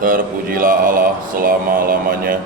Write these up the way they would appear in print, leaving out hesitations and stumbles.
Terpujilah Allah selama-lamanya.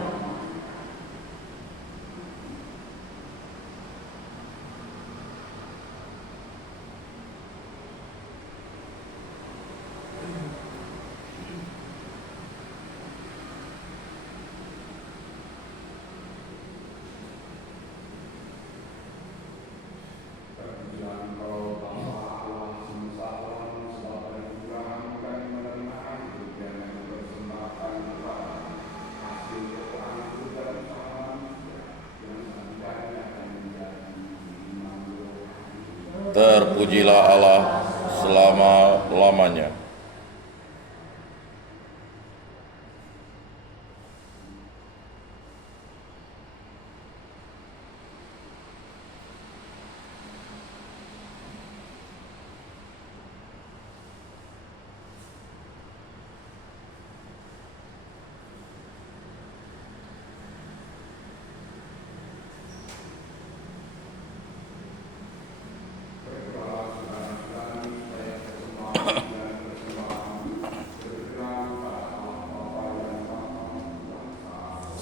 Terpujilah Allah selama-lamanya.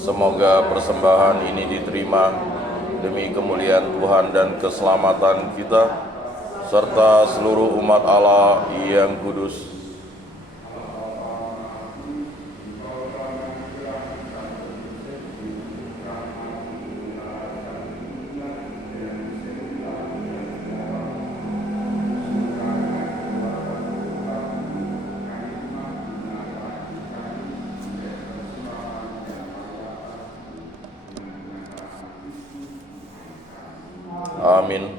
Semoga persembahan ini diterima demi kemuliaan Tuhan dan keselamatan kita, serta seluruh umat Allah yang kudus. Amin.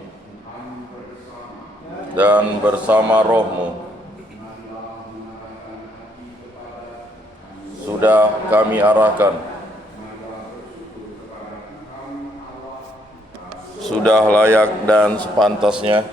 Dan bersama rohmu sudah kami arahkan, sudah layak dan sepantasnya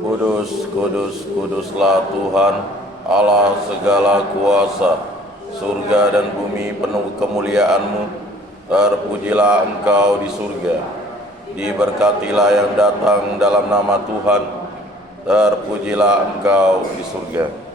Kudus, kudus, kuduslah Tuhan, Allah segala kuasa, surga dan bumi penuh kemuliaan-Mu. Terpujilah Engkau di surga, diberkatilah yang datang dalam nama Tuhan. Terpujilah Engkau di surga.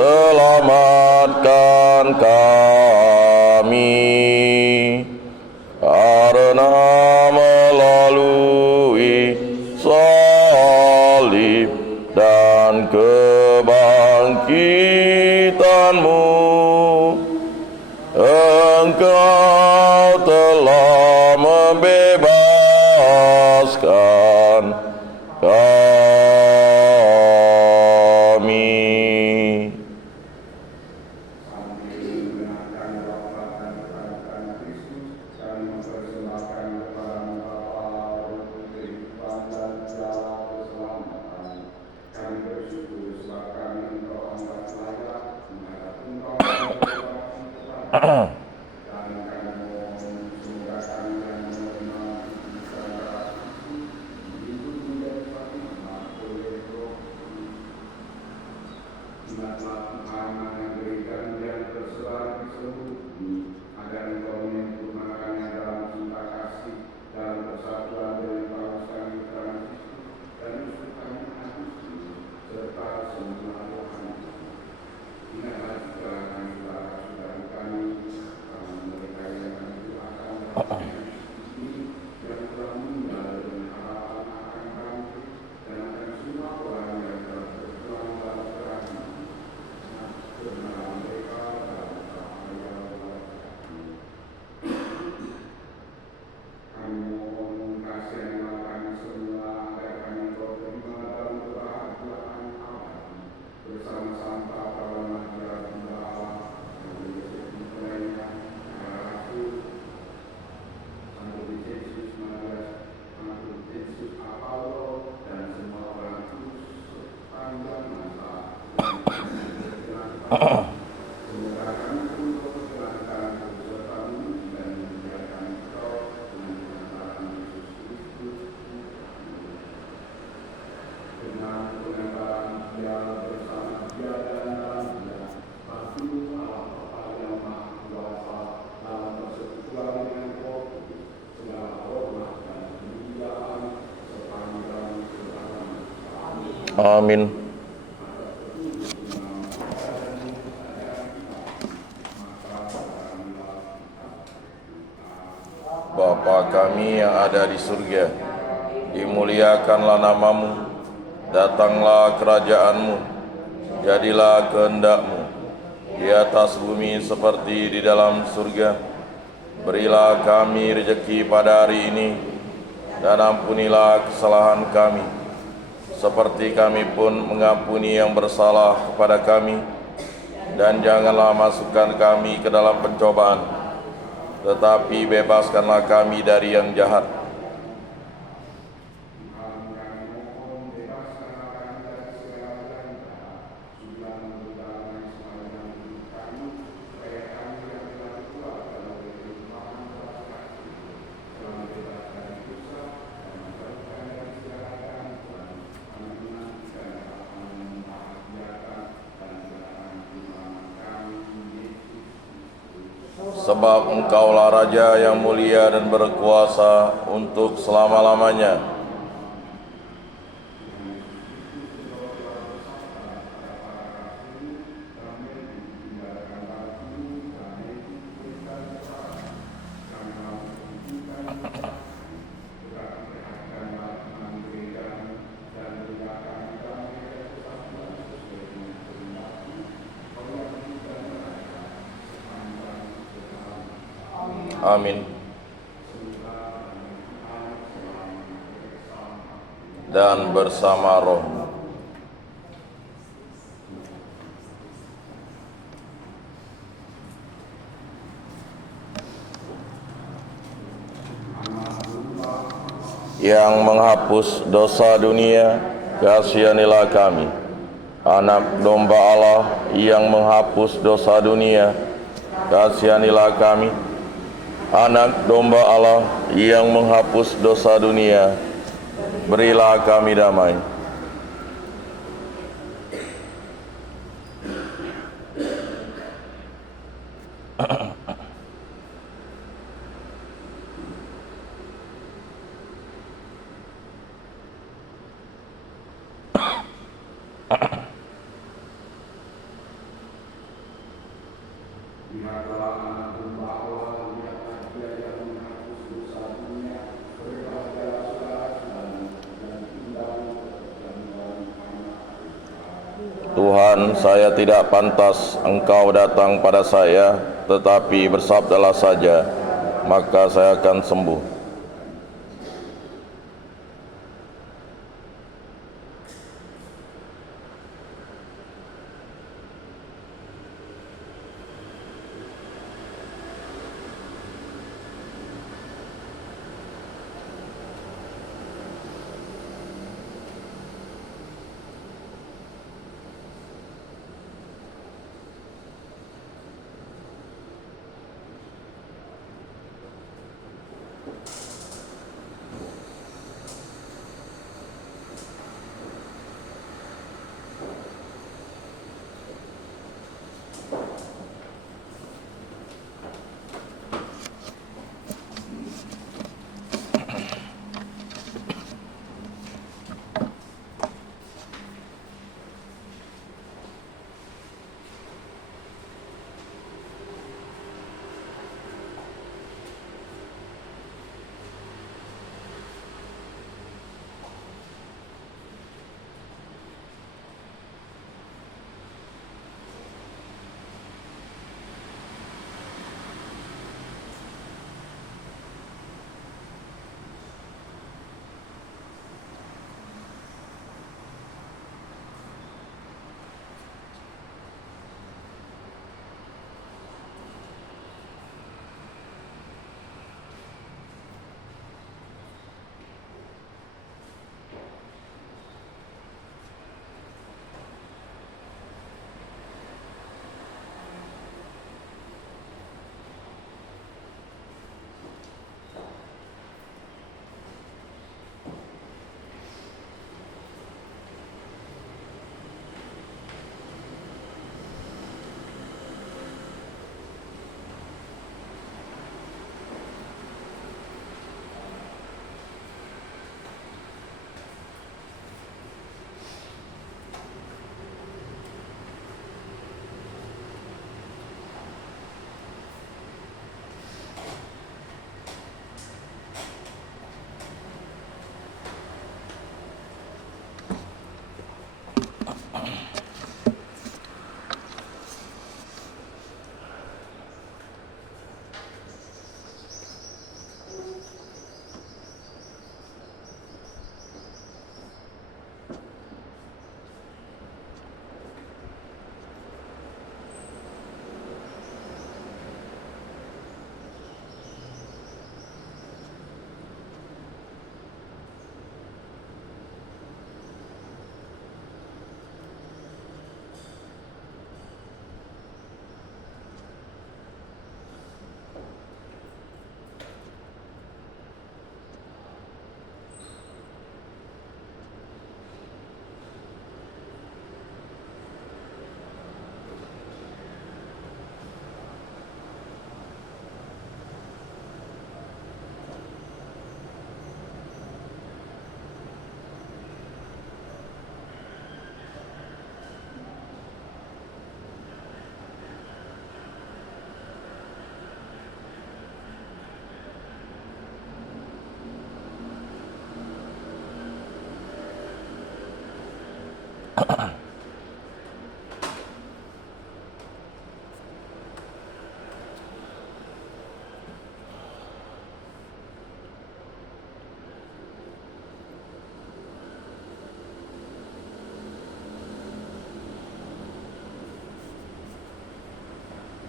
selamatkan kami, karena melalui salib dan kebangkitan-Mu, Engkau telah membebaskan kami. Amin. Bapa kami yang ada di surga, dimuliakanlah nama-Mu, datanglah kerajaan-Mu, jadilah kehendak-Mu di atas bumi seperti di dalam surga. Berilah kami rezeki pada hari ini, dan ampunilah kesalahan kami, seperti kami pun mengampuni yang bersalah kepada kami. Dan janganlah masukkan kami ke dalam pencobaan, tetapi bebaskanlah kami dari yang jahat. Sebab Engkaulah Raja yang mulia dan berkuasa untuk selama-lamanya. Amin. Dan bersama roh. Yang menghapus dosa dunia, kasihanilah kami. Anak domba Allah yang menghapus dosa dunia, kasihanilah kami. Anak domba Allah yang menghapus dosa dunia, berilah kami damai. Lihatlah anak domba Allah yang Dia yang menghapus dosa dunia, berbahagia saudara-saudaramu dan tinggal dalam anak. Tuhan, saya tidak pantas Engkau datang pada saya, tetapi bersabdalah saja, maka saya akan sembuh.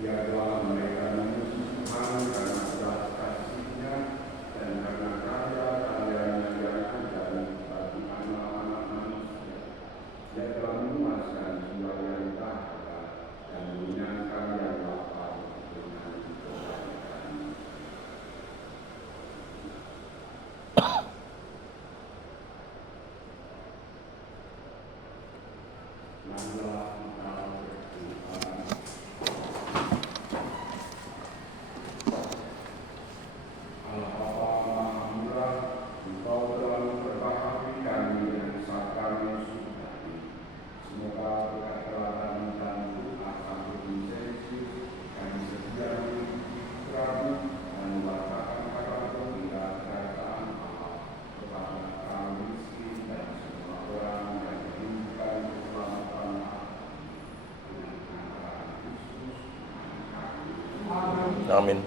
Dia telah mereka memuji Tuhan karena belas kasih-Nya dan karena karya-karyanya yang ajaib bagi anak-anak manusia. Dia telah memuaskan jiwa yang dahaga dan mengenyangkan yang lapar dengan kebaikan. Marilah kita berdoa. Amin.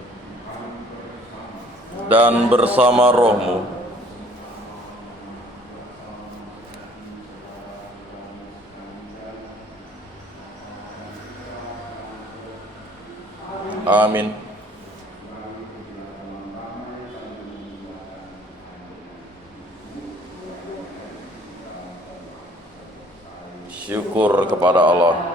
Dan bersama rohmu. Amin. Syukur kepada Allah.